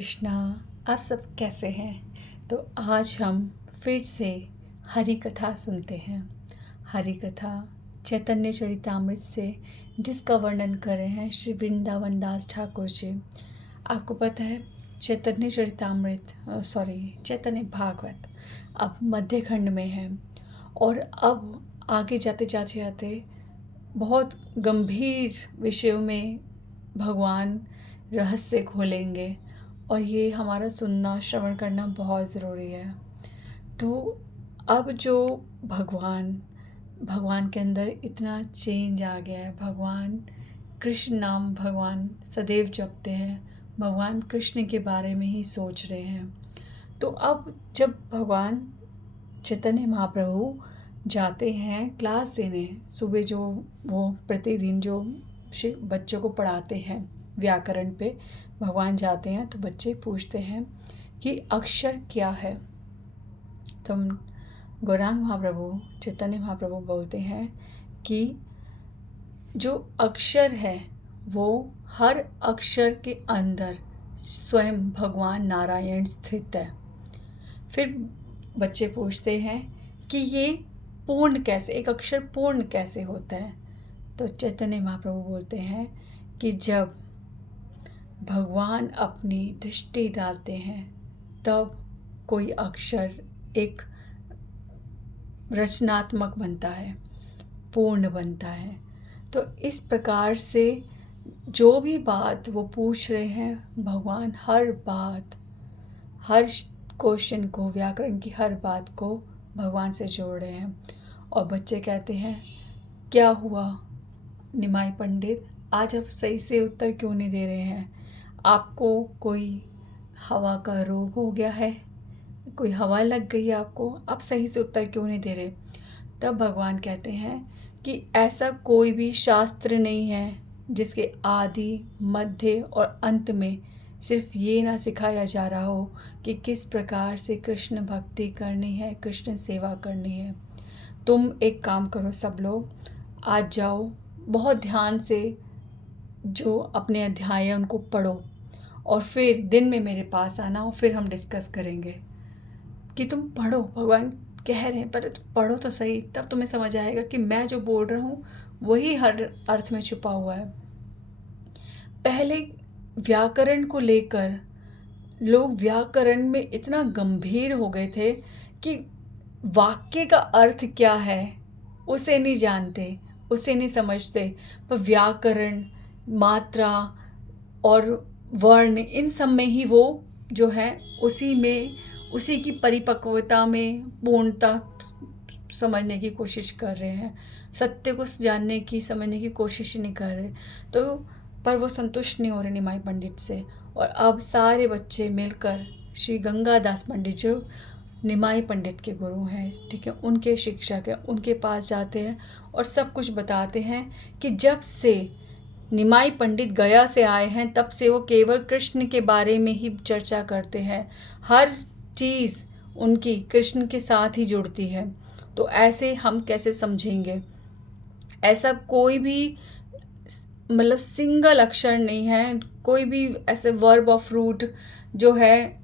कृष्णा। आप सब कैसे हैं? तो आज हम फिर से हरि कथा सुनते हैं। हरि कथा चैतन्य चरितामृत से जिसका वर्णन कर रहे हैं श्री वृंदावन दास ठाकुर जी। आपको पता है चैतन्य भागवत अब मध्य खंड में है और अब आगे जाते जाते जाते बहुत गंभीर विषयों में भगवान रहस्य खोलेंगे और ये हमारा सुनना श्रवण करना बहुत ज़रूरी है। तो अब जो भगवान के अंदर इतना चेंज आ गया है। भगवान कृष्ण नाम भगवान सदैव जपते हैं, भगवान कृष्ण के बारे में ही सोच रहे हैं। तो अब जब भगवान चैतन्य महाप्रभु जाते हैं क्लास देने, सुबह जो वो प्रतिदिन जो बच्चों को पढ़ाते हैं व्याकरण पे, भगवान जाते हैं तो बच्चे पूछते हैं कि अक्षर क्या है। तो गौरांग महाप्रभु चैतन्य महाप्रभु बोलते हैं कि जो अक्षर है वो हर अक्षर के अंदर स्वयं भगवान नारायण स्थित है। फिर बच्चे पूछते हैं कि ये पूर्ण कैसे, एक अक्षर पूर्ण कैसे होता है। तो चैतन्य महाप्रभु बोलते हैं कि जब भगवान अपनी दृष्टि डालते हैं तब कोई अक्षर एक रचनात्मक बनता है, पूर्ण बनता है। तो इस प्रकार से जो भी बात वो पूछ रहे हैं, भगवान हर बात, हर क्वेश्चन को, व्याकरण की हर बात को भगवान से जोड़ रहे हैं। और बच्चे कहते हैं, क्या हुआ निमाई पंडित, आज आप सही से उत्तर क्यों नहीं दे रहे हैं? आपको कोई हवा का रोग हो गया है, कोई हवा लग गई है आपको, आप सही से उत्तर क्यों नहीं दे रहे? तब भगवान कहते हैं कि ऐसा कोई भी शास्त्र नहीं है जिसके आदि, मध्य और अंत में सिर्फ ये ना सिखाया जा रहा हो कि किस प्रकार से कृष्ण भक्ति करनी है, कृष्ण सेवा करनी है। तुम एक काम करो, सब लोग आज जाओ, बहुत ध्यान से जो अपने अध्याय हैं उनको पढ़ो और फिर दिन में मेरे पास आना और फिर हम डिस्कस करेंगे। कि तुम पढ़ो, भगवान कह रहे हैं, पर पढ़ो तो सही, तब तुम्हें समझ आएगा कि मैं जो बोल रहा हूँ वही हर अर्थ में छुपा हुआ है। पहले व्याकरण को लेकर लोग व्याकरण में इतना गंभीर हो गए थे कि वाक्य का अर्थ क्या है उसे नहीं जानते, उसे नहीं समझते। पर व्याकरण, मात्रा और वर्ण, इन सब में ही वो जो है उसी की परिपक्वता में पूर्णता समझने की कोशिश कर रहे हैं, सत्य को जानने की, समझने की कोशिश नहीं कर रहे। तो पर वो संतुष्ट नहीं हो रहे निमाई पंडित से। और अब सारे बच्चे मिलकर श्री गंगादास पंडित जो निमाई पंडित के गुरु हैं, ठीक है, उनके शिक्षक हैं, उनके पास जाते हैं और सब कुछ बताते हैं कि जब से निमाई पंडित गया से आए हैं तब से वो केवल कृष्ण के बारे में ही चर्चा करते हैं। हर चीज़ उनकी कृष्ण के साथ ही जुड़ती है। तो ऐसे हम कैसे समझेंगे? ऐसा कोई भी मतलब सिंगल अक्षर नहीं है, कोई भी ऐसे वर्ब ऑफ रूट जो है,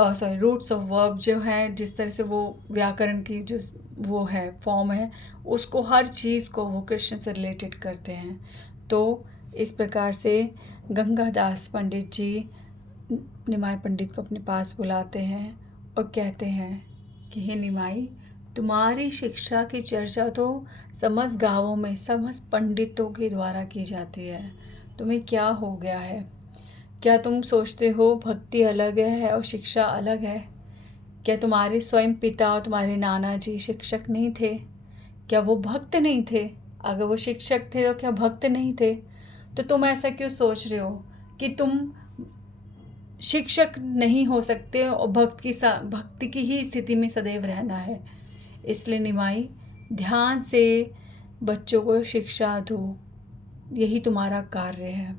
रूट्स ऑफ वर्ब जो है, जिस तरह से वो व्याकरण की जो वो है फॉर्म है, उसको हर चीज़ को वो कृष्ण से रिलेटेड करते हैं। तो इस प्रकार से गंगादास पंडित जी निमाई पंडित को अपने पास बुलाते हैं और कहते हैं कि हे निमाई, तुम्हारी शिक्षा की चर्चा तो समस्त गांवों में समस्त पंडितों के द्वारा की जाती है। तुम्हें क्या हो गया है? क्या तुम सोचते हो भक्ति अलग है और शिक्षा अलग है? क्या तुम्हारे स्वयं पिता और तुम्हारे नाना जी शिक्षक नहीं थे? क्या वो भक्त नहीं थे? अगर वो शिक्षक थे तो क्या भक्त नहीं थे? तो तुम ऐसा क्यों सोच रहे हो कि तुम शिक्षक नहीं हो सकते और भक्ति की ही स्थिति में सदैव रहना है? इसलिए निमाई, ध्यान से बच्चों को शिक्षा दो, यही तुम्हारा कार्य है।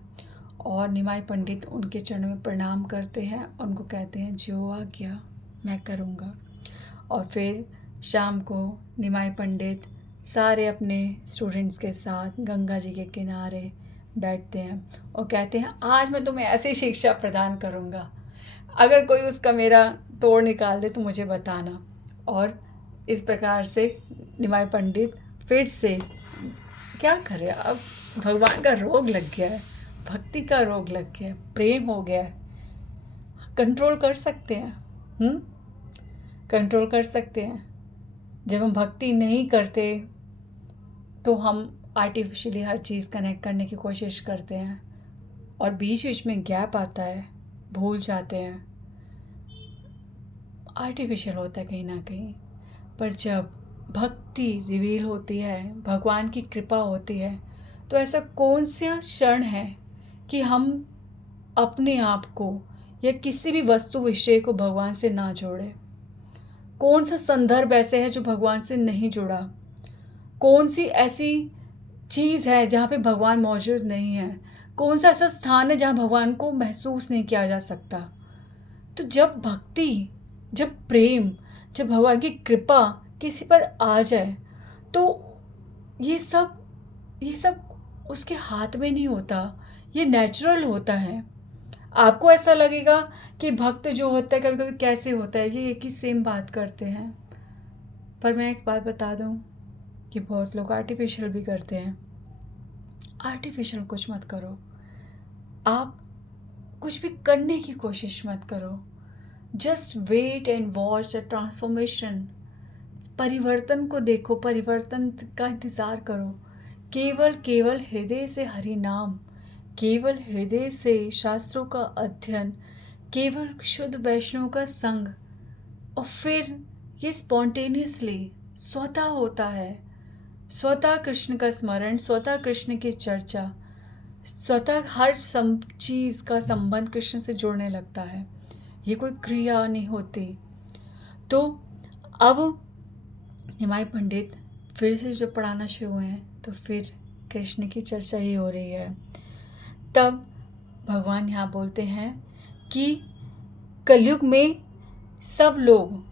और निमाई पंडित उनके चरणों में प्रणाम करते हैं और उनको कहते हैं, जो आज्ञा मैं करूँगा। और फिर शाम को निमाई पंडित सारे अपने स्टूडेंट्स के साथ गंगा जी के किनारे बैठते हैं और कहते हैं, आज मैं तुम्हें ऐसी शिक्षा प्रदान करूँगा अगर कोई उसका मेरा तोड़ निकाल दे तो मुझे बताना। और इस प्रकार से निमाई पंडित फिर से क्या करे, अब भगवान का रोग लग गया है, भक्ति का रोग लग गया है, प्रेम हो गया है। कंट्रोल कर सकते हैं, कंट्रोल कर सकते हैं। जब हम भक्ति नहीं करते तो हम आर्टिफिशियली हर चीज़ कनेक्ट करने की कोशिश करते हैं और बीच बीच में गैप आता है, भूल जाते हैं, आर्टिफिशियल होता है कहीं ना कहीं। पर जब भक्ति रिवील होती है, भगवान की कृपा होती है, तो ऐसा कौन सा क्षण है कि हम अपने आप को या किसी भी वस्तु विषय को भगवान से ना जोड़े? कौन सा संदर्भ ऐसे है जो भगवान से नहीं जुड़ा? कौन सी ऐसी चीज़ है जहाँ पे भगवान मौजूद नहीं है? कौन सा ऐसा स्थान है जहाँ भगवान को महसूस नहीं किया जा सकता? तो जब भक्ति, जब प्रेम, जब भगवान की कृपा किसी पर आ जाए तो ये सब उसके हाथ में नहीं होता, ये नेचुरल होता है। आपको ऐसा लगेगा कि भक्त जो होता है कभी कभी कैसे होता है, ये एक ही सेम बात करते हैं। पर मैं एक बात बता दूं कि बहुत लोग आर्टिफिशियल भी करते हैं। आर्टिफिशियल कुछ मत करो, आप कुछ भी करने की कोशिश मत करो। Just wait and watch the transformation. परिवर्तन को देखो, परिवर्तन का इंतज़ार करो। केवल केवल हृदय से हरि नाम, केवल हृदय से शास्त्रों का अध्ययन, केवल शुद्ध वैष्णव का संग, और फिर ये स्पॉन्टेनियसली स्वतः होता है। स्वतः कृष्ण का स्मरण, स्वतः कृष्ण की चर्चा, स्वतः हर चीज़ का संबंध कृष्ण से जुड़ने लगता है। ये कोई क्रिया नहीं होती। तो अब निमाई पंडित फिर से जब पढ़ाना शुरू हुए हैं तो फिर कृष्ण की चर्चा ही हो रही है। तब भगवान यहाँ बोलते हैं कि कलयुग में सब लोग,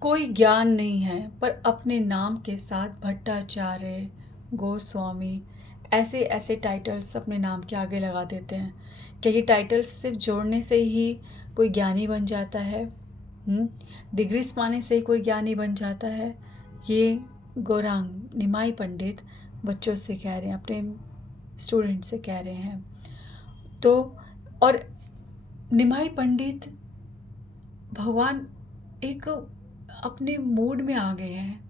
कोई ज्ञान नहीं है पर अपने नाम के साथ भट्टाचार्य, गोस्वामी, ऐसे ऐसे टाइटल्स अपने नाम के आगे लगा देते हैं। क्या ये टाइटल्स सिर्फ जोड़ने से ही कोई ज्ञानी बन जाता है? डिग्रीज पाने से ही कोई ज्ञानी बन जाता है? ये गौरांग निमाई पंडित बच्चों से कह रहे हैं, अपने स्टूडेंट से कह रहे हैं। तो और निमाई पंडित, भगवान एक अपने मूड में आ गए हैं,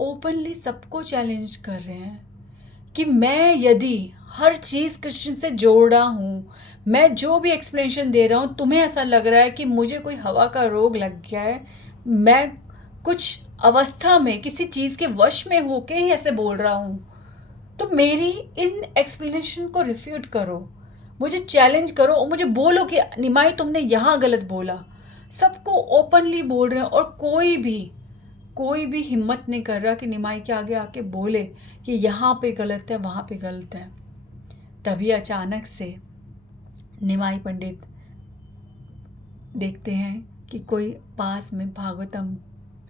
ओपनली सबको चैलेंज कर रहे हैं कि मैं यदि हर चीज़ कृष्ण से जोड़ रहा हूँ, मैं जो भी एक्सप्लेनेशन दे रहा हूँ, तुम्हें ऐसा लग रहा है कि मुझे कोई हवा का रोग लग गया है, मैं कुछ अवस्था में किसी चीज़ के वश में होके ही ऐसे बोल रहा हूँ, तो मेरी इन एक्सप्लेनेशन को रिफ्यूट करो, मुझे चैलेंज करो और मुझे बोलो कि निमाई तुमने यहाँ गलत बोला। सबको ओपनली बोल रहे हैं और कोई भी हिम्मत नहीं कर रहा कि निमाई के आगे आके बोले कि यहाँ पे गलत है, वहाँ पे गलत है। तभी अचानक से निमाई पंडित देखते हैं कि कोई पास में भागवतम,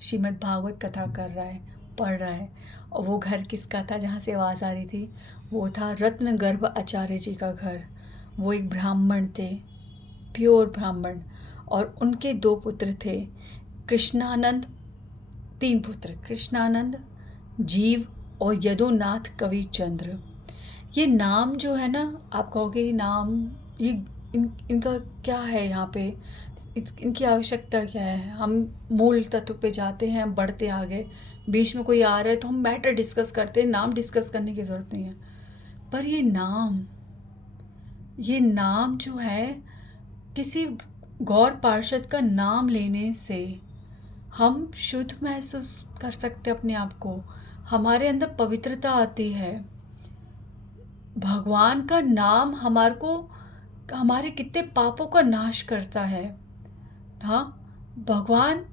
श्रीमद् भागवत कथा कर रहा है, पढ़ रहा है। और वो घर किसका था जहाँ से आवाज़ आ रही थी? वो था रत्न गर्भ आचार्य जी का घर। वो एक ब्राह्मण थे, प्योर ब्राह्मण, और उनके 2 पुत्र थे, कृष्णानंद, 3 पुत्र, कृष्णानंद, जीव और यदुनाथ कविचंद्र। ये नाम जो है ना, आप कहोगे ये नाम, ये इनका क्या है यहाँ पे, इनकी आवश्यकता क्या है? हम मूल तत्व पे जाते हैं, बढ़ते आगे, बीच में कोई आ रहा है तो हम मैटर डिस्कस करते हैं, नाम डिस्कस करने की ज़रूरत नहीं है। पर ये नाम जो है, किसी गौर पार्षद का नाम लेने से हम शुद्ध महसूस कर सकते अपने आप को, हमारे अंदर पवित्रता आती है। भगवान का नाम हमारे कितने पापों का नाश करता है। हाँ, भगवान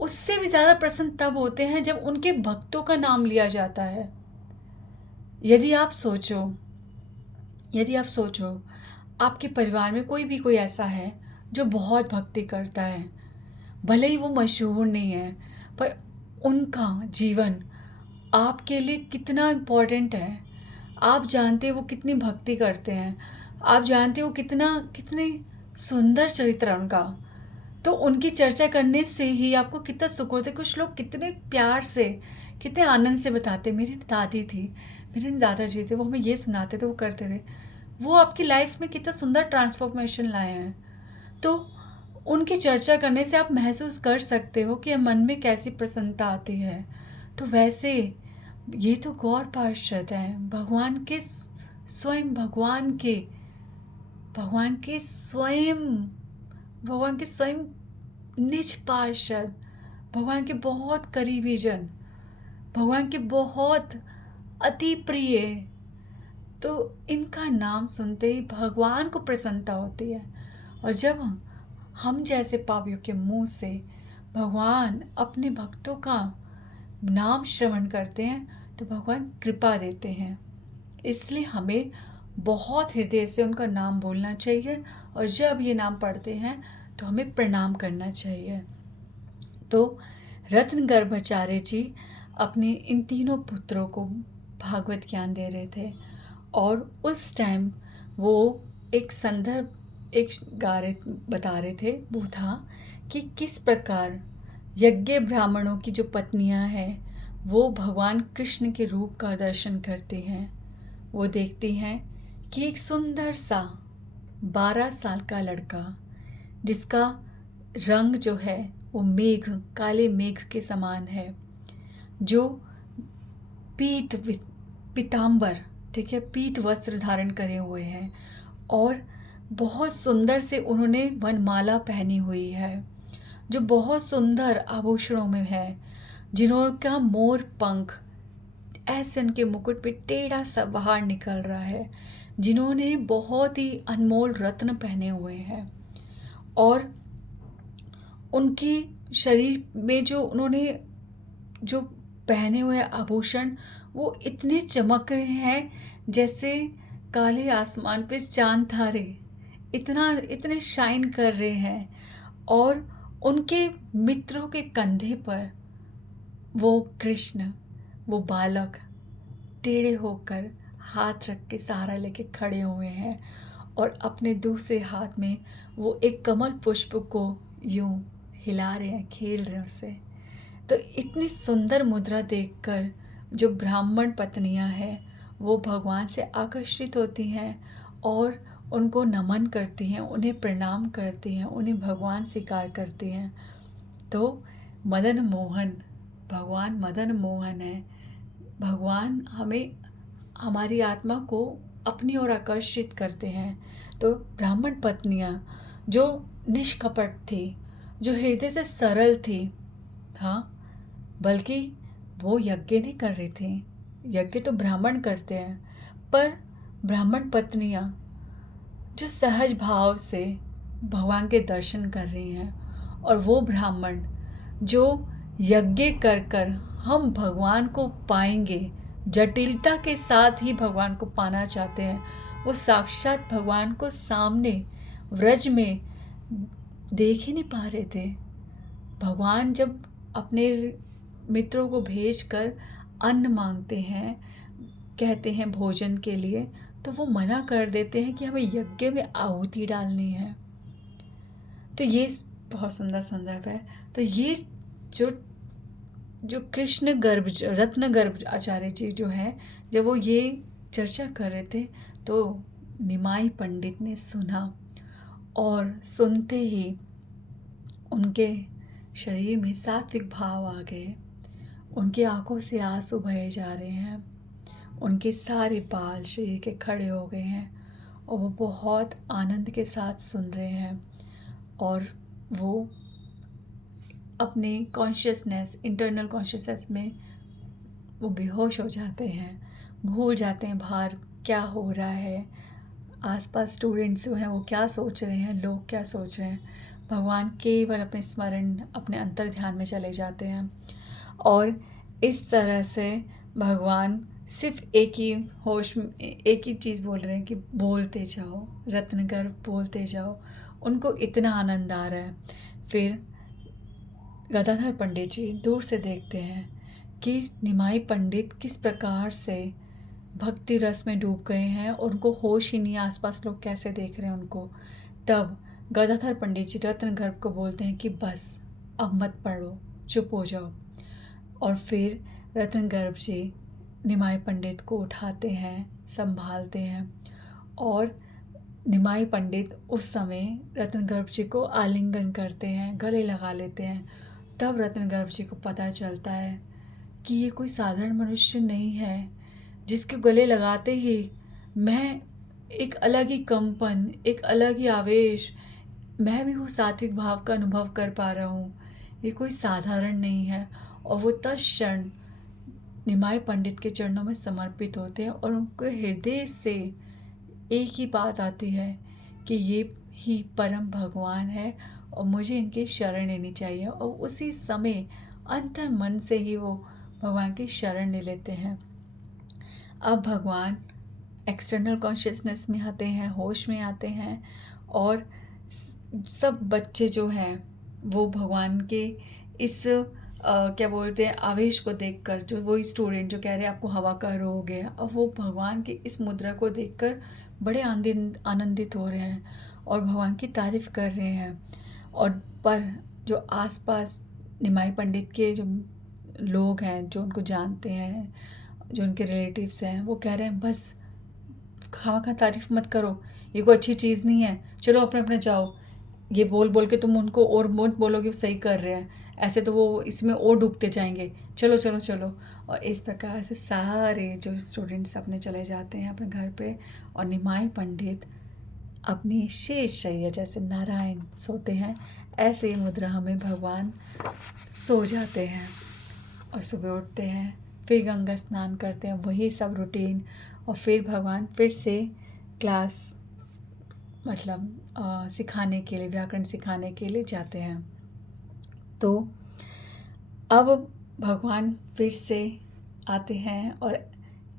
उससे भी ज़्यादा प्रसन्न तब होते हैं जब उनके भक्तों का नाम लिया जाता है। यदि आप सोचो आपके परिवार में कोई ऐसा है जो बहुत भक्ति करता है, भले ही वो मशहूर नहीं है, पर उनका जीवन आपके लिए कितना इम्पोर्टेंट है। आप जानते हो वो कितनी भक्ति करते हैं, आप जानते हो कितने सुंदर चरित्र है उनका। तो उनकी चर्चा करने से ही आपको कितना सुख होता है। कुछ लोग कितने प्यार से, कितने आनंद से बताते। मेरी दादी थी, मेरे दादाजी थे, वो हमें ये सुनाते थे, वो करते थे। वो आपकी लाइफ में कितना सुंदर ट्रांसफॉर्मेशन लाए हैं। तो उनकी चर्चा करने से आप महसूस कर सकते हो कि मन में कैसी प्रसन्नता आती है। तो वैसे ये तो गौर पार्षद हैं, भगवान के स्वयं भगवान के स्वयं निज पार्षद, भगवान के बहुत करीबी जन, भगवान के बहुत अति प्रिय। तो इनका नाम सुनते ही भगवान को प्रसन्नता होती है। और जब हम जैसे पापियों के मुंह से भगवान अपने भक्तों का नाम श्रवण करते हैं तो भगवान कृपा देते हैं। इसलिए हमें बहुत हृदय से उनका नाम बोलना चाहिए, और जब ये नाम पढ़ते हैं तो हमें प्रणाम करना चाहिए। तो रत्न गर्भाचार्य जी अपने इन तीनों पुत्रों को भागवत ज्ञान दे रहे थे, और उस टाइम वो एक संदर्भ बता रहे थे। वो था कि किस प्रकार यज्ञ ब्राह्मणों की जो पत्नियां हैं वो भगवान कृष्ण के रूप का दर्शन करती हैं। वो देखती हैं कि एक सुंदर सा 12 साल का लड़का, जिसका रंग जो है वो काले मेघ के समान है, जो पीतांबर, ठीक है, पीत वस्त्र धारण करे हुए हैं, और बहुत सुंदर से उन्होंने वनमाला पहनी हुई है, जो बहुत सुंदर आभूषणों में है, जिनका मोर पंख ऐसे उनके मुकुट पे टेढ़ा सा बाहर निकल रहा है, जिन्होंने बहुत ही अनमोल रत्न पहने हुए हैं, और उनके शरीर में जो उन्होंने जो पहने हुए आभूषण वो इतने चमक रहे हैं जैसे काले आसमान पे चांद तारे इतने शाइन कर रहे हैं। और उनके मित्रों के कंधे पर वो कृष्ण, वो बालक टेढ़े होकर हाथ रख के सहारा लेके खड़े हुए हैं, और अपने दूसरे हाथ में वो एक कमल पुष्प को यूं हिला रहे हैं, खेल रहे हैं उससे। तो इतनी सुंदर मुद्रा देखकर जो ब्राह्मण पत्नियां हैं वो भगवान से आकर्षित होती हैं और उनको नमन करती हैं, उन्हें प्रणाम करती हैं, उन्हें भगवान स्वीकार करती हैं। तो भगवान मदन मोहन है। भगवान हमारी आत्मा को अपनी ओर आकर्षित करते हैं। तो ब्राह्मण पत्नियां जो निष्कपट थी, जो हृदय से सरल थी, हाँ, बल्कि वो यज्ञ नहीं कर रही थी, यज्ञ तो ब्राह्मण करते हैं, पर ब्राह्मण पत्नियां जो सहज भाव से भगवान के दर्शन कर रही हैं, और वो ब्राह्मण जो यज्ञ कर कर हम भगवान को पाएंगे, जटिलता के साथ ही भगवान को पाना चाहते हैं, वो साक्षात भगवान को सामने व्रज में देख ही नहीं पा रहे थे। भगवान जब अपने मित्रों को भेजकर अन्न मांगते हैं, कहते हैं भोजन के लिए, तो वो मना कर देते हैं कि हमें यज्ञ में आहुति डालनी है। तो ये बहुत सुंदर संदर्भ है। तो ये जो रत्न गर्भ आचार्य जी जो है, जब वो ये चर्चा कर रहे थे तो निमाई पंडित ने सुना, और सुनते ही उनके शरीर में सात्विक भाव आ गए, उनकी आंखों से आंसू बहे जा रहे हैं, उनके सारे बाल शरीर के खड़े हो गए हैं, और वो बहुत आनंद के साथ सुन रहे हैं, और वो अपने इंटरनल कॉन्शियसनेस में वो बेहोश हो जाते हैं, भूल जाते हैं बाहर क्या हो रहा है, आसपास स्टूडेंट्स जो हैं वो क्या सोच रहे हैं, लोग क्या सोच रहे हैं। भगवान केवल अपने स्मरण, अपने अंतर ध्यान में चले जाते हैं, और इस तरह से भगवान सिर्फ एक ही चीज़ बोल रहे हैं कि बोलते जाओ, रत्नगर्भ बोलते जाओ। उनको इतना आनंद आ रहा है। फिर गदाधर पंडित जी दूर से देखते हैं कि निमाई पंडित किस प्रकार से भक्ति रस में डूब गए हैं, और उनको होश ही नहीं, आसपास लोग कैसे देख रहे हैं उनको। तब गदाधर पंडित जी रत्न गर्भ को बोलते हैं कि बस अब मत पढ़ो, चुप हो जाओ। और फिर रत्न गर्भ जी निमाई पंडित को उठाते हैं, संभालते हैं, और निमाई पंडित उस समय रत्न गर्भ जी को आलिंगन करते हैं, गले लगा लेते हैं। तब रत्न गर्भ जी को पता चलता है कि ये कोई साधारण मनुष्य नहीं है, जिसके गले लगाते ही मैं एक अलग ही कंपन, एक अलग ही आवेश, मैं भी वो सात्विक भाव का अनुभव कर पा रहा हूँ। ये कोई साधारण नहीं है। और वो तत्क्षण निमाई पंडित के चरणों में समर्पित होते हैं और उनके हृदय से एक ही बात आती है कि ये ही परम भगवान है और मुझे इनकी शरण लेनी चाहिए। और उसी समय अंतर मन से ही वो भगवान की शरण ले लेते हैं। अब भगवान एक्सटर्नल कॉन्शियसनेस में आते हैं, होश में आते हैं, और सब बच्चे जो हैं वो भगवान के इस क्या बोलते हैं आवेश को देखकर, जो वही स्टूडेंट जो कह रहे हैं आपको हवा का रोग है, अब वो भगवान की इस मुद्रा को देखकर बड़े आनंदित हो रहे हैं और भगवान की तारीफ कर रहे हैं। और पर जो आसपास निमाई पंडित के जो लोग हैं, जो उनको जानते हैं, जो उनके रिलेटिव्स हैं, वो कह रहे हैं बस खामखा तारीफ मत करो, ये कोई अच्छी चीज़ नहीं है, चलो अपने अपने जाओ। ये बोल बोल के तुम उनको और मत बोलोगे वो सही कर रहे हैं, ऐसे तो वो इसमें और डूबते जाएंगे, चलो चलो चलो। और इस प्रकार से सारे जो स्टूडेंट्स अपने चले जाते हैं अपने घर पे, और निमाई पंडित अपनी शेष शैया जैसे नारायण सोते हैं, ऐसे ही मुद्रा हमें भगवान सो जाते हैं और सुबह उठते हैं, फिर गंगा स्नान करते हैं, वही सब रूटीन। और फिर भगवान फिर से क्लास मतलब सिखाने के लिए, व्याकरण सिखाने के लिए जाते हैं। तो अब भगवान फिर से आते हैं और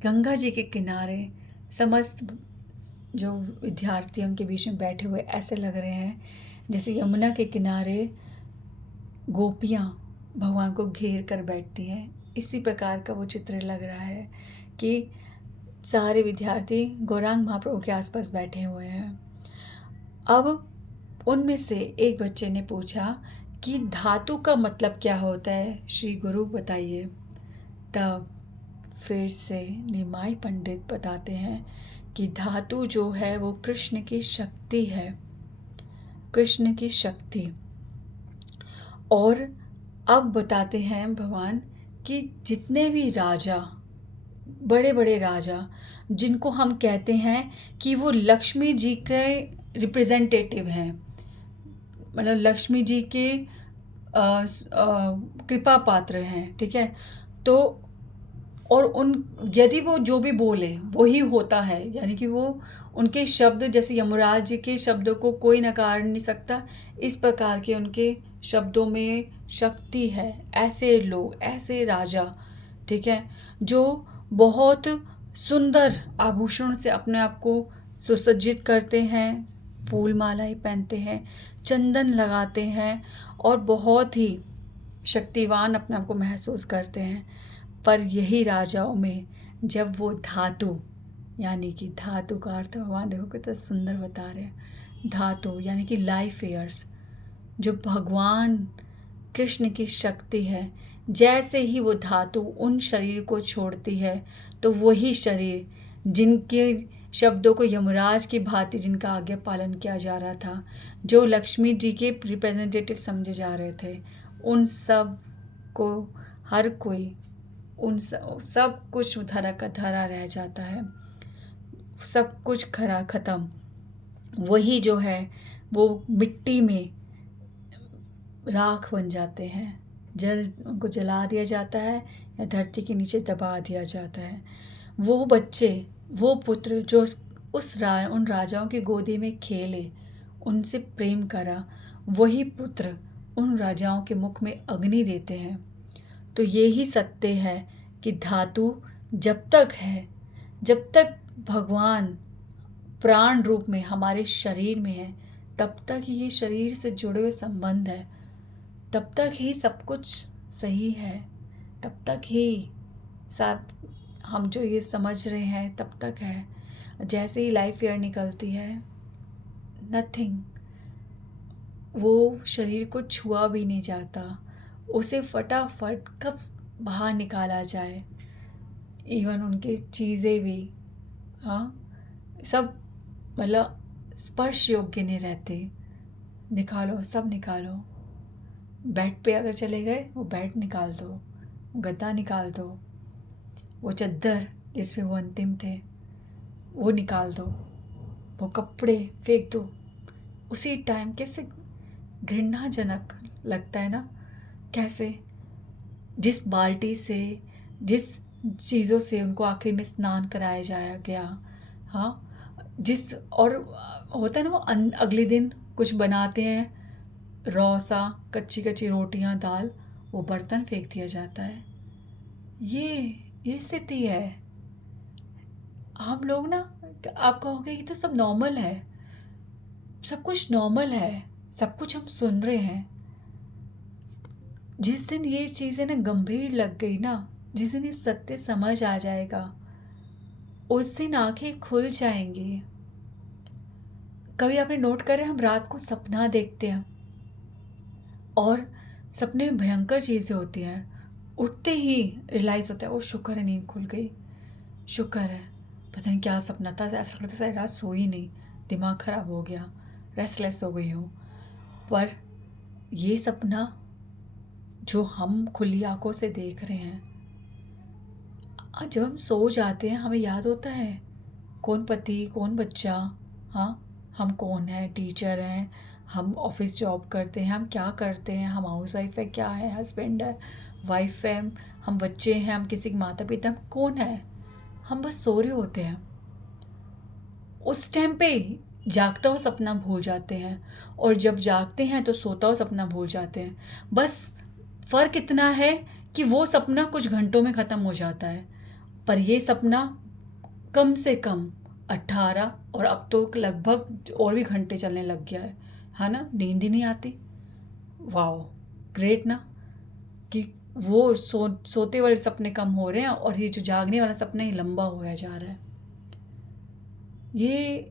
गंगा जी के किनारे समस्त जो विद्यार्थी उनके बीच में बैठे हुए ऐसे लग रहे हैं जैसे यमुना के किनारे गोपियाँ भगवान को घेर कर बैठती हैं। इसी प्रकार का वो चित्र लग रहा है कि सारे विद्यार्थी गौरांग महाप्रभु के आसपास बैठे हुए हैं। अब उनमें से एक बच्चे ने पूछा कि धातु का मतलब क्या होता है, श्री गुरु बताइए। तब फिर से निमाई पंडित बताते हैं कि धातु जो है वो कृष्ण की शक्ति है, कृष्ण की शक्ति। और अब बताते हैं भगवान कि जितने भी राजा, बड़े बड़े राजा, जिनको हम कहते हैं कि वो लक्ष्मी जी के रिप्रेजेंटेटिव हैं, मतलब लक्ष्मी जी के कृपा पात्र हैं, ठीक है। तो और उन यदि वो जो भी बोले वही होता है, यानी कि वो उनके शब्द जैसे यमराज जी के शब्दों को कोई नकार नहीं सकता, इस प्रकार के उनके शब्दों में शक्ति है। ऐसे लोग, ऐसे राजा, ठीक है, जो बहुत सुंदर आभूषण से अपने आप को सुसज्जित करते हैं, फूल मालाएं पहनते हैं, चंदन लगाते हैं और बहुत ही शक्तिवान अपने आप को महसूस करते हैं। पर यही राजाओं में जब वो धातु, यानी कि धातु का अर्थ भगवान देखो कितना सुंदर बता रहे हैं, धातु यानी कि लाइफ एयर्स, जो भगवान कृष्ण की शक्ति है, जैसे ही वो धातु उन शरीर को छोड़ती है तो वही शरीर जिनके शब्दों को यमराज की भांति जिनका आज्ञा पालन किया जा रहा था, जो लक्ष्मी जी के रिप्रेजेंटेटिव समझे जा रहे थे, उन सब को हर कोई उन सब कुछ धरा का धरा रह जाता है, सब कुछ खरा ख़त्म। वही जो है वो मिट्टी में राख बन जाते हैं, उनको जला दिया जाता है या धरती के नीचे दबा दिया जाता है। वो बच्चे, वो पुत्र जो उन राजाओं की गोदी में खेले, उनसे प्रेम करा, वही पुत्र उन राजाओं के मुख में अग्नि देते हैं। तो ये ही सत्य है कि धातु जब तक है, जब तक भगवान प्राण रूप में हमारे शरीर में है, तब तक ही ये शरीर से जुड़े हुए संबंध है, तब तक ही सब कुछ सही है, तब तक ही सब हम जो ये समझ रहे हैं तब तक है। जैसे ही लाइफ ईयर निकलती है, नथिंग, वो शरीर को छुआ भी नहीं जाता, उसे फटाफट कब बाहर निकाला जाए। इवन उनके चीज़ें भी, हाँ, सब मतलब स्पर्श योग्य नहीं रहते। निकालो, सब निकालो। बेड पे अगर चले गए, वो बेड निकाल दो, गद्दा निकाल दो, वो चद्दर जिस पे वो अंतिम थे वो निकाल दो, वो कपड़े फेंक दो। उसी टाइम कैसे घृणाजनक लगता है ना, कैसे जिस बाल्टी से, जिस चीज़ों से उनको आखिरी में स्नान कराया जाया गया, हाँ, जिस और होता है ना वो अगले दिन कुछ बनाते हैं, रॉ सा कच्ची कच्ची रोटियां दाल, वो बर्तन फेंक दिया जाता है। ये स्थिति है। हम लोग ना, आप कहोगे ये तो सब नॉर्मल है, सब कुछ नॉर्मल है, सब कुछ हम सुन रहे हैं। जिस दिन ये चीज़ें ना गंभीर लग गई ना, जिस दिन ये सत्य समझ आ जाएगा, उस दिन आंखें खुल जाएंगी। कभी आपने नोट करे, हम रात को सपना देखते हैं और सपने में भयंकर चीज़ें होती हैं, उठते ही रियलाइज़ होता है ओ शुक्र है नींद खुल गई, शुक्र है, पता नहीं क्या सपना था, ऐसा लगता सारी रात सोई नहीं, दिमाग ख़राब हो गया, रेस्टलेस हो गई हूँ। पर ये सपना जो हम खुली आंखों से देख रहे हैं, जब हम सो जाते हैं हमें याद होता है कौन पति कौन बच्चा, हाँ, हम कौन हैं, टीचर हैं, हम ऑफिस जॉब करते हैं, हम क्या करते हैं, हम हाउस वाइफ है, क्या है, हस्बैंड है, वाइफ है, हम बच्चे हैं, हम किसी के माता पिता, हम कौन है। हम बस सो रहे होते हैं, उस टाइम पे जागता हुआ सपना भूल जाते हैं, और जब जागते हैं तो सोता हुआ सपना भूल जाते हैं। बस फ़र्क इतना है कि वो सपना कुछ घंटों में ख़त्म हो जाता है, पर ये सपना कम से कम 18, और अब तो लगभग और भी घंटे चलने लग गया है ना, नींद ही नहीं आती। वाओ, ग्रेट ना, कि वो सोते वाले सपने कम हो रहे हैं और ये जो जागने वाला सपना ही लंबा होया जा रहा है। ये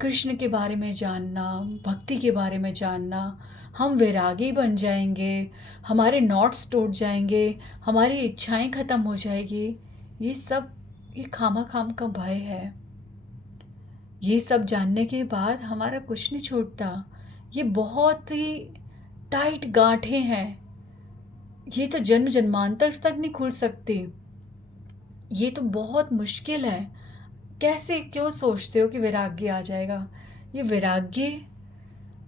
कृष्ण के बारे में जानना, भक्ति के बारे में जानना, हम वैरागी बन जाएंगे, हमारे नॉट्स टूट जाएंगे, हमारी इच्छाएं ख़त्म हो जाएगी। ये सब, ये खामा खाम का भय है। ये सब जानने के बाद हमारा कुछ नहीं छूटता। ये बहुत ही टाइट गांठें हैं, ये तो जन्म जन्मांतर तक नहीं खुल सकती। ये तो बहुत मुश्किल है। कैसे, क्यों सोचते हो कि वैराग्य आ जाएगा? ये वैराग्य,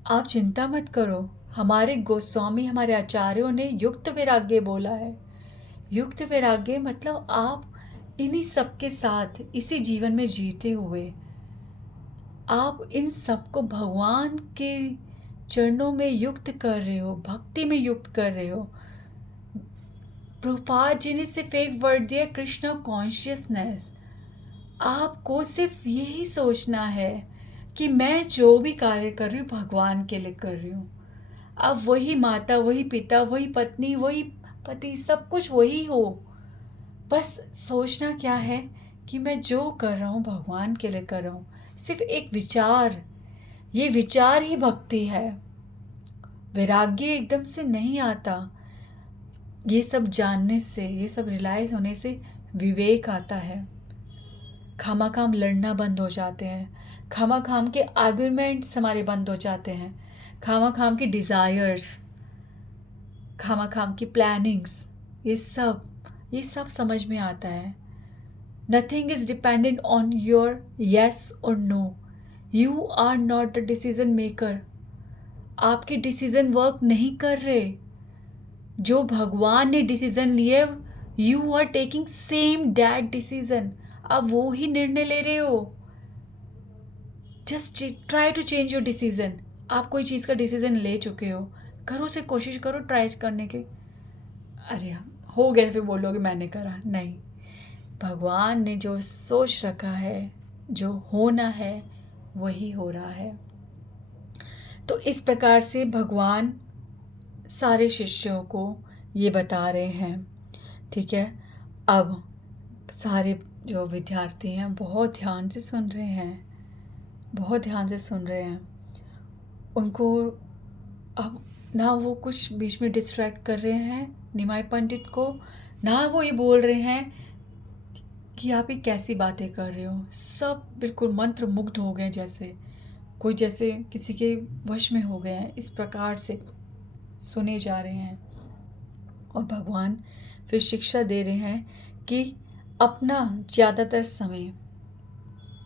आप चिंता मत करो, हमारे गोस्वामी, हमारे आचार्यों ने युक्त वैराग्य बोला है। युक्त वैराग्य मतलब आप इन्हीं सब के साथ इसी जीवन में जीते हुए आप इन सबको भगवान के चरणों में युक्त कर रहे हो, भक्ति में युक्त कर रहे हो। प्रभुपाद जी ने सिर्फ एक वर्ड दिया, कृष्णा कॉन्शियसनेस। आपको सिर्फ यही सोचना है कि मैं जो भी कार्य कर रही हूँ भगवान के लिए कर रही हूँ। अब वही माता, वही पिता, वही पत्नी, वही पति, सब कुछ वही हो। बस सोचना क्या है कि मैं जो कर रहा हूँ भगवान के लिए कर रहा हूँ। सिर्फ एक विचार, ये विचार ही भक्ति है। वैराग्य एकदम से नहीं आता। ये सब जानने से, ये सब रियलाइज होने से विवेक आता है। खामाखाम लड़ना बंद हो जाते हैं, खामाखाम के आर्ग्यूमेंट्स हमारे बंद हो जाते हैं, खामाखाम की डिज़ायर्स, खामाखाम की प्लानिंग्स, ये सब समझ में आता है। Nothing is dependent on your yes और no. You are not the decision maker. आपके डिसीजन वर्क नहीं कर रहे। जो भगवान ने डिसीजन लिए, you are taking same that decision. आप वो ही निर्णय ले रहे हो। Just try to change your decision. आप कोई चीज़ का डिसीजन ले चुके हो, करो से कोशिश करो ट्राई करने की। अरे हो गया फिर बोलोगे मैंने करा, नहीं। भगवान ने जो सोच रखा है, जो होना है, वही हो रहा है। तो इस प्रकार से भगवान सारे शिष्यों को ये बता रहे हैं, ठीक है। अब सारे जो विद्यार्थी हैं बहुत ध्यान से सुन रहे हैं, बहुत ध्यान से सुन रहे हैं। उनको अब ना वो कुछ बीच में डिस्ट्रैक्ट कर रहे हैं निमाई पंडित को, ना वो ये बोल रहे हैं कि आप ये कैसी बातें कर रहे हो। सब बिल्कुल मंत्र मुग्ध हो गए, जैसे कोई जैसे किसी के वश में हो गए हैं, इस प्रकार से सुने जा रहे हैं। और भगवान फिर शिक्षा दे रहे हैं कि अपना ज़्यादातर समय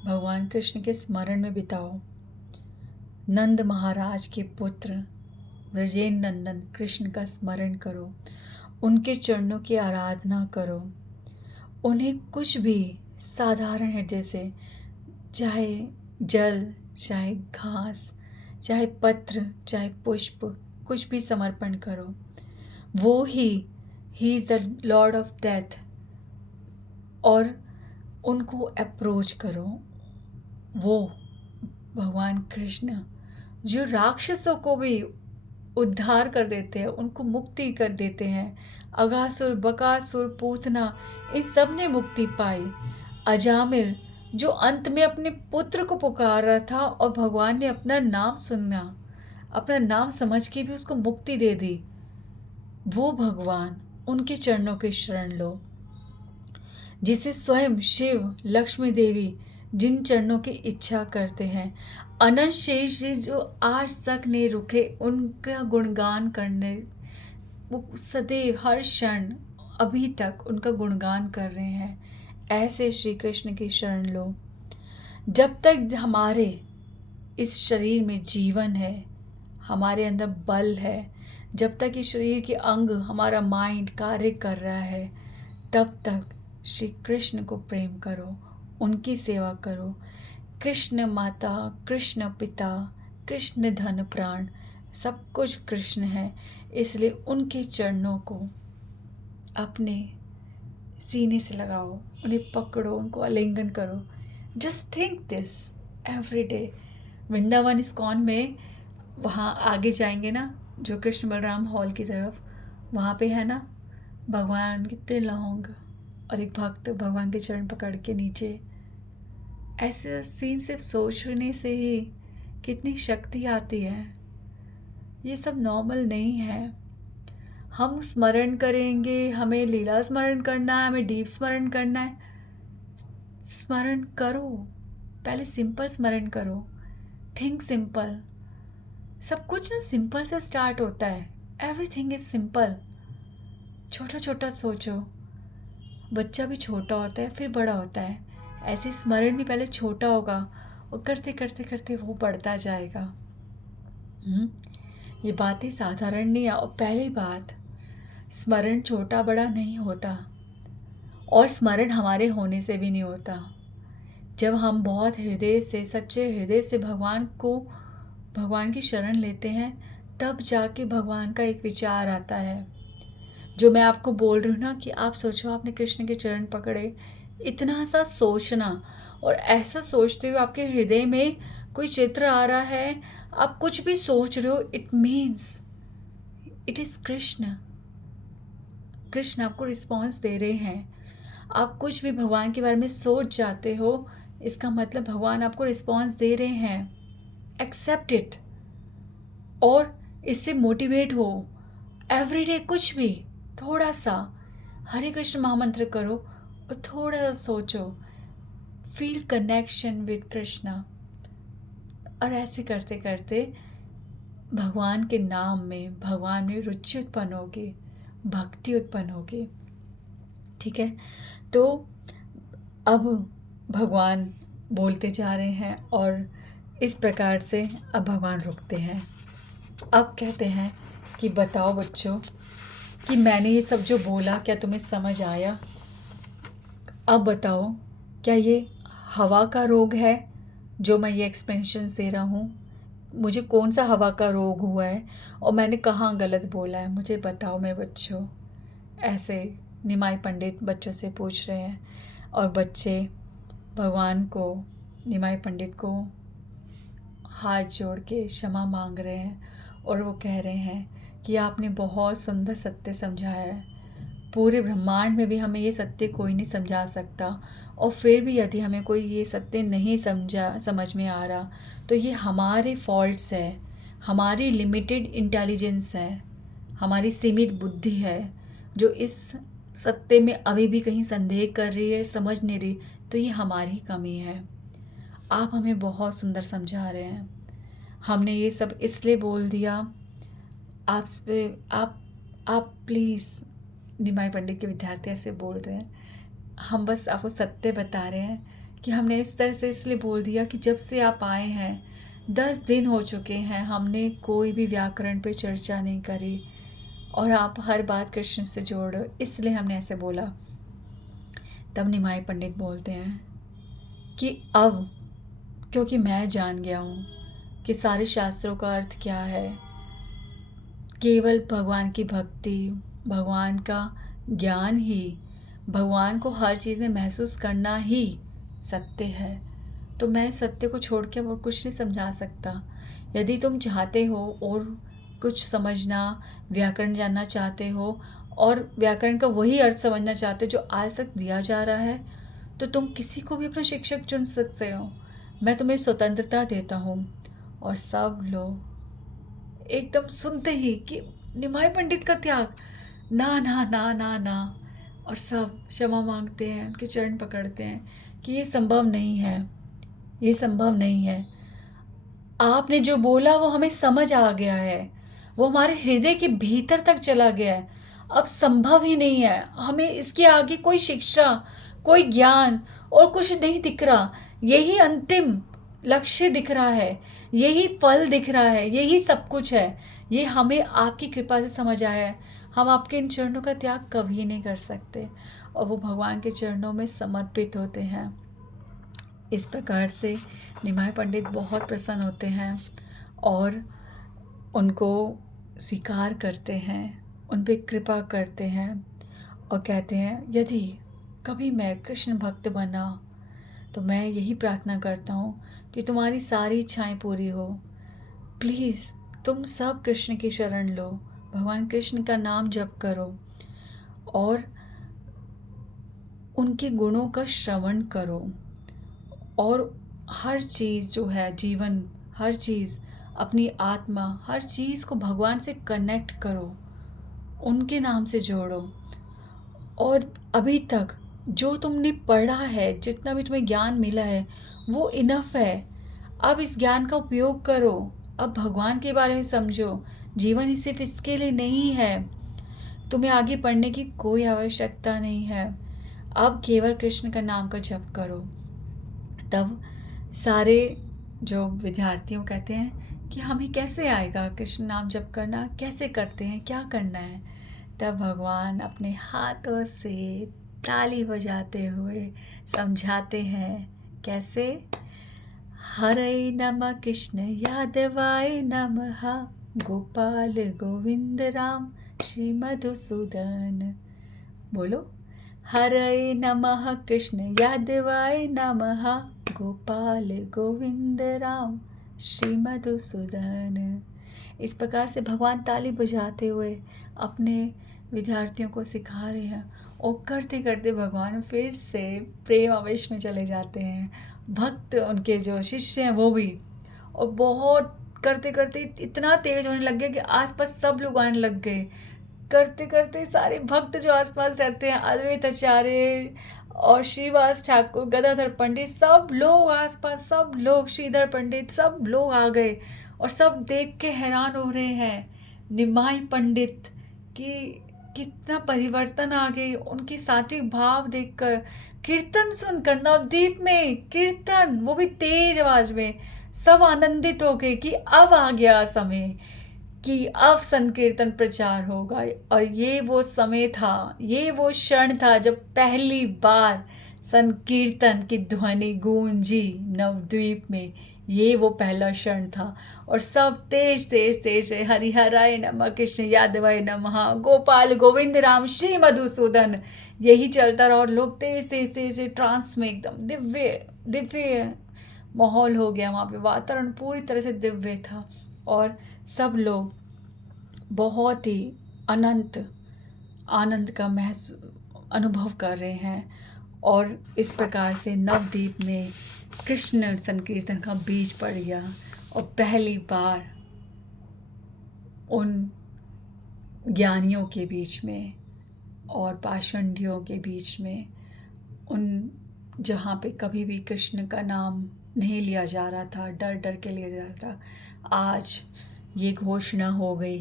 भगवान कृष्ण के स्मरण में बिताओ। नंद महाराज के पुत्र ब्रजेन नंदन कृष्ण का स्मरण करो, उनके चरणों की आराधना करो। उन्हें कुछ भी साधारण हृदय से, चाहे जल, चाहे घास, चाहे पत्र, चाहे पुष्प, कुछ भी समर्पण करो। वो he is the Lord of death. और उनको अप्रोच करो। वो भगवान कृष्ण जो राक्षसों को भी उद्धार कर देते हैं, उनको मुक्ति कर देते हैं। अगासुर, बकासुर, पूतना, इन सब ने मुक्ति पाई। अजामिल जो अंत में अपने पुत्र को पुकार रहा था और भगवान ने अपना नाम सुना, अपना नाम समझ के भी उसको मुक्ति दे दी। वो भगवान, उनके चरणों की शरण लो, जिसे स्वयं शिव, लक्ष्मी देवी जिन चरणों की इच्छा करते हैं। अनंत शेष जी जो आज तक नहीं रुके उनका गुणगान करने, वो सदैव हर क्षण अभी तक उनका गुणगान कर रहे हैं। ऐसे श्री कृष्ण की शरण लो। जब तक हमारे इस शरीर में जीवन है, हमारे अंदर बल है, जब तक इस शरीर के अंग, हमारा माइंड कार्य कर रहा है, तब तक श्री कृष्ण को प्रेम करो, उनकी सेवा करो। कृष्ण माता, कृष्ण पिता, कृष्ण धन प्राण, सब कुछ कृष्ण है। इसलिए उनके चरणों को अपने सीने से लगाओ, उन्हें पकड़ो, उनको आलिंगन करो। Just think this every day. Vrindavan ISKCON में वहाँ आगे जाएंगे ना, जो कृष्ण बलराम हॉल की तरफ, वहाँ पे है ना भगवान कितने लौंग और एक भक्त भगवान के चरण पकड़ के नीचे। ऐसे सीन सिर्फ सोचने से ही कितनी शक्ति आती है। ये सब नॉर्मल नहीं है। हम स्मरण करेंगे, हमें लीला स्मरण करना है, हमें डीप स्मरण करना है। स्मरण करो, पहले सिंपल स्मरण करो। Think simple. सब कुछ ना सिंपल से स्टार्ट होता है। Everything is simple. छोटा छोटा सोचो। बच्चा भी छोटा होता है फिर बड़ा होता है, ऐसे स्मरण भी पहले छोटा होगा और करते करते करते वो बढ़ता जाएगा। ये बातें साधारण नहीं है। और पहली बात, स्मरण छोटा बड़ा नहीं होता और स्मरण हमारे होने से भी नहीं होता। जब हम बहुत हृदय से, सच्चे हृदय से भगवान की शरण लेते हैं, तब जाके भगवान का एक विचार आता है। जो मैं आपको बोल रही हूँ ना कि आप सोचो आपने कृष्ण के चरण पकड़े, इतना सा सोचना, और ऐसा सोचते हुए आपके हृदय में कोई चित्र आ रहा है, आप कुछ भी सोच रहे हो, it means it is Krishna. Krishna आपको रिस्पॉन्स दे रहे हैं। आप कुछ भी भगवान के बारे में सोच जाते हो, इसका मतलब भगवान आपको रिस्पॉन्स दे रहे हैं। एक्सेप्ट इट और इससे मोटिवेट हो। एवरीडे कुछ भी थोड़ा सा हरे कृष्ण महामंत्र करो और थोड़ा सा सोचो, फील कनेक्शन विद कृष्णा। और ऐसे करते करते भगवान के नाम में, भगवान में रुचि उत्पन्न होगी, भक्ति उत्पन्न होगी। ठीक है, तो अब भगवान बोलते जा रहे हैं और इस प्रकार से अब भगवान रुकते हैं। अब कहते हैं कि बताओ बच्चों कि मैंने ये सब जो बोला क्या तुम्हें समझ आया? अब बताओ, क्या ये हवा का रोग है जो मैं ये एक्सप्लेनेशन दे रहा हूँ? मुझे कौन सा हवा का रोग हुआ है और मैंने कहाँ गलत बोला है, मुझे बताओ मेरे बच्चों। ऐसे निमाई पंडित बच्चों से पूछ रहे हैं और बच्चे भगवान को, निमाई पंडित को हाथ जोड़ के क्षमा मांग रहे हैं और वो कह रहे हैं कि आपने बहुत सुंदर सत्य समझाया है। पूरे ब्रह्मांड में भी हमें ये सत्य कोई नहीं समझा सकता, और फिर भी यदि हमें कोई ये सत्य नहीं समझ में आ रहा तो ये हमारे फॉल्ट्स है, हमारी लिमिटेड इंटेलिजेंस है, हमारी सीमित बुद्धि है जो इस सत्य में अभी भी कहीं संदेह कर रही है, समझ नहीं रही, तो ये हमारी कमी है। आप हमें बहुत सुंदर समझा रहे हैं। हमने ये सब इसलिए बोल दिया आपसे। आप प्लीज़, निमाई पंडित के विद्यार्थी ऐसे बोल रहे हैं, हम बस आपको सत्य बता रहे हैं कि हमने इस तरह से इसलिए बोल दिया कि जब से आप आए हैं 10 दिन हो चुके हैं, हमने कोई भी व्याकरण पे चर्चा नहीं करी और आप हर बात कृष्ण से जोड़ रहे हो, इसलिए हमने ऐसे बोला। तब निमाई पंडित बोलते हैं कि अब क्योंकि मैं जान गया हूँ कि सारे शास्त्रों का अर्थ क्या है, केवल भगवान की भक्ति, भगवान का ज्ञान ही, भगवान को हर चीज़ में महसूस करना ही सत्य है। तो मैं सत्य को छोड़ के और कुछ नहीं समझा सकता। यदि तुम चाहते हो और कुछ समझना, व्याकरण जानना चाहते हो और व्याकरण का वही अर्थ समझना चाहते हो जो आज तक दिया जा रहा है, तो तुम किसी को भी अपना शिक्षक चुन सकते हो। मैं तुम्हें स्वतंत्रता देता हूँ। और सब लोग एकदम सुनते ही कि निमाई पंडित का त्याग, ना ना ना ना ना, और सब क्षमा मांगते हैं, उनके चरण पकड़ते हैं कि ये संभव नहीं है, ये संभव नहीं है। आपने जो बोला वो हमें समझ आ गया है, वो हमारे हृदय के भीतर तक चला गया है। अब संभव ही नहीं है, हमें इसके आगे कोई शिक्षा, कोई ज्ञान और कुछ नहीं दिख रहा। यही अंतिम लक्ष्य दिख रहा है, यही फल दिख रहा है, यही सब कुछ है। ये हमें आपकी कृपा से समझ आया है। हम आपके इन चरणों का त्याग कभी नहीं कर सकते। और वो भगवान के चरणों में समर्पित होते हैं। इस प्रकार से निमाई पंडित बहुत प्रसन्न होते हैं और उनको स्वीकार करते हैं, उन पे कृपा करते हैं और कहते हैं यदि कभी मैं कृष्ण भक्त बना तो मैं यही प्रार्थना करता हूँ कि तुम्हारी सारी इच्छाएं पूरी हो। प्लीज़ तुम सब कृष्ण की शरण लो, भगवान कृष्ण का नाम जप करो और उनके गुणों का श्रवण करो और हर चीज़ जो है, जीवन, हर चीज़, अपनी आत्मा, हर चीज़ को भगवान से कनेक्ट करो, उनके नाम से जोड़ो। और अभी तक जो तुमने पढ़ा है, जितना भी तुम्हें ज्ञान मिला है, वो इनफ है। अब इस ज्ञान का उपयोग करो, अब भगवान के बारे में समझो। जीवन ही सिर्फ इसके लिए नहीं है, तुम्हें आगे पढ़ने की कोई आवश्यकता नहीं है। अब केवल कृष्ण का नाम का जप करो। तब सारे जो विद्यार्थियों कहते हैं कि हमें कैसे आएगा कृष्ण नाम जप करना, कैसे करते हैं, क्या करना है। तब भगवान अपने हाथों से ताली बजाते हुए समझाते हैं कैसे। हरे नमः कृष्ण यादवाय नमः, गोपाल गोविंद राम श्री मधुसूदन। बोलो, हरे नमः कृष्ण यादवाय नमः, गोपाल गोविंद राम श्री मधुसूदन। इस प्रकार से भगवान ताली बजाते हुए अपने विद्यार्थियों को सिखा रहे हैं और करते करते भगवान फिर से प्रेम आवेश में चले जाते हैं। भक्त, उनके जो शिष्य हैं वो भी, और बहुत करते करते इतना तेज होने लग गया कि आसपास सब लोग आने लग गए। करते करते सारे भक्त जो आसपास रहते हैं, अद्वैत आचार्य और श्रीवास ठाकुर, गदाधर पंडित, सब लोग आसपास, सब लोग, श्रीधर पंडित, सब लोग आ गए और सब देख के हैरान हो रहे हैं निमाई पंडित कि कितना परिवर्तन आ गई उनके सात्विक भाव देखकर। कीर्तन सुनकर, नवद्वीप में कीर्तन, वो भी तेज आवाज में, सब आनंदित हो गए कि अब आ गया समय कि अब संकीर्तन प्रचार होगा। और ये वो समय था, ये वो क्षण था जब पहली बार संकीर्तन की ध्वनि गूंजी नवद्वीप में। ये वो पहला क्षण था और सब तेज तेज तेज हरिहराय नमः, कृष्ण यादवाय नमः, गोपाल गोविंद राम श्री मधुसूदन, यही चलता रहा और लोग तेज तेज तेज ट्रांस में, एकदम दिव्य दिव्य माहौल हो गया वहाँ पे। वातावरण पूरी तरह से दिव्य था और सब लोग बहुत ही अनंत आनंद का अनुभव कर रहे हैं। और इस प्रकार से नवद्वीप में कृष्ण संकीर्तन का बीज पड़ गया और पहली बार उन ज्ञानियों के बीच में और पाषंडियों के बीच में, उन जहाँ पे कभी भी कृष्ण का नाम नहीं लिया जा रहा था, डर डर के लिया जा रहा था, आज ये घोषणा हो गई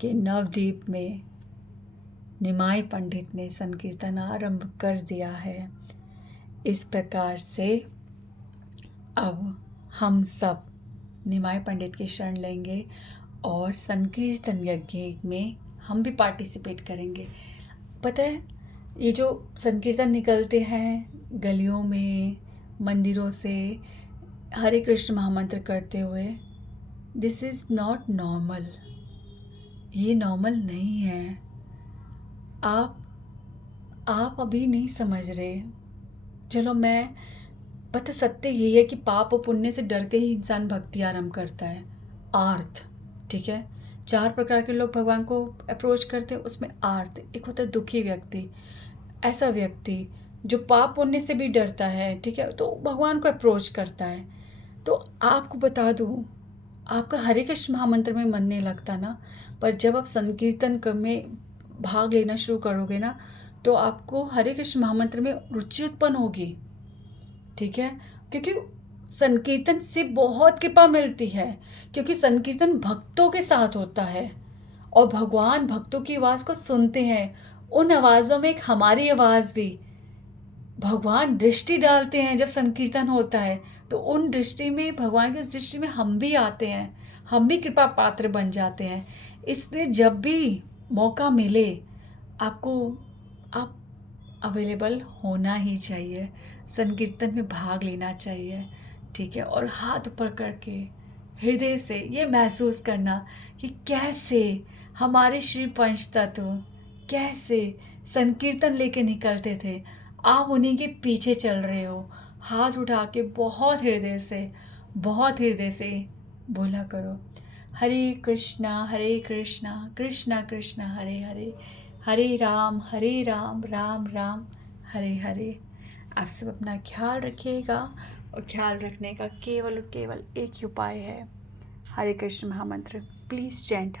कि नवद्वीप में निमाई पंडित ने संकीर्तन आरंभ कर दिया है। इस प्रकार से अब हम सब निमाई पंडित की शरण लेंगे और संकीर्तन यज्ञ में हम भी पार्टिसिपेट करेंगे। पता है, ये जो संकीर्तन निकलते हैं गलियों में, मंदिरों से, हरे कृष्ण महामंत्र करते हुए, दिस इज़ नॉट नॉर्मल। ये नॉर्मल नहीं है। आप अभी नहीं समझ रहे। चलो, मैं पता सत्य यही है कि पाप और पुण्य से डर के ही इंसान भक्ति आरंभ करता है। आर्थ, ठीक है, 4 प्रकार के लोग भगवान को अप्रोच करते हैं। उसमें आर्थ एक होता है, दुखी व्यक्ति, ऐसा व्यक्ति जो पाप पुण्य से भी डरता है, ठीक है, तो भगवान को अप्रोच करता है। तो आपको बता दूँ, आपका हरे कृष्ण महामंत्र में मन नहीं लगता ना, पर जब आप संकीर्तन में भाग लेना शुरू करोगे ना, तो आपको हरे कृष्ण महामंत्र में रुचि उत्पन्न होगी, ठीक है, क्योंकि संकीर्तन से बहुत कृपा मिलती है, क्योंकि संकीर्तन भक्तों के साथ होता है और भगवान भक्तों की आवाज़ को सुनते हैं। उन आवाज़ों में एक हमारी आवाज़ भी भगवान दृष्टि डालते हैं। जब संकीर्तन होता है तो उन दृष्टि में, भगवान की उस दृष्टि में हम भी आते हैं, हम भी कृपा पात्र बन जाते हैं। इसलिए जब भी मौका मिले आपको, आप अवेलेबल होना ही चाहिए, संकीर्तन में भाग लेना चाहिए, ठीक है। और हाथ ऊपर करके हृदय से ये महसूस करना कि कैसे हमारे श्री पंचतत्व कैसे संकीर्तन लेके निकलते थे, आप उन्हीं के पीछे चल रहे हो। हाथ उठा के बहुत हृदय से बोला करो, हरे कृष्णा कृष्णा कृष्णा हरे हरे, हरे राम राम राम हरे हरे। आप सब अपना ख्याल रखिएगा और ख्याल रखने का केवल एक ही उपाय है, हरे कृष्ण महामंत्र। Please chant